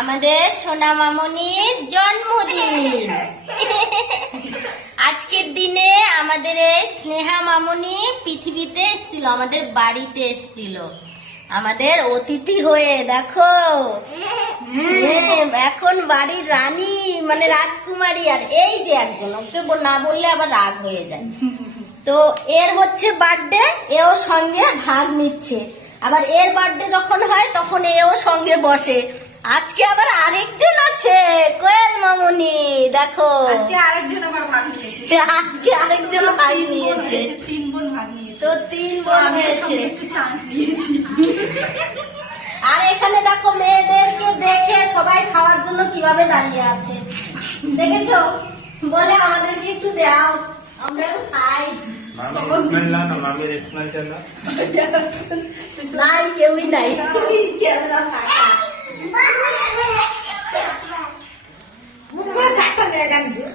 আমাদের সোনা মামনির জন্মদিন। আজকের দিনে আমাদের এই স্নেহা মামনি পৃথিবীতে এসেছিল, আমাদের বাড়িতে এসেছিল আমাদের অতিথি হয়ে। দেখো এখন বাড়ির রানী মানে রাজকুমারী। আর এই যে একজন, ওকে না বললে আবার রাগ হয়ে যায়। তো এর হচ্ছে বার্থডে, এও সঙ্গে ভাগ নিচ্ছে। আবার এর বার্থডে যখন হয় তখন এও সঙ্গে বসে। আজকে আবার আরেকজন আছে, কোয়েল মামনি। দেখো আজকে আরেকজন আবার ভাগ নিয়েছে। আজকে আরেকজন ভাগ নিয়েছে। 3 বোন ভাগ নিয়েছে। তো 3 বোন হয়েছে। একটু চান্স নিয়েছি। আর এখানে দেখো মেয়েদেরকে দেখে সবাই খাওয়ার জন্য কিভাবে দাঁড়িয়ে আছে, দেখেছো? বলে আমাদেরকে একটু দাও, আমরা খাই। নাই, কেউই নাই। ক্যামেরা ফাঁকা। পুরো 4টা জায়গা নিয়ে।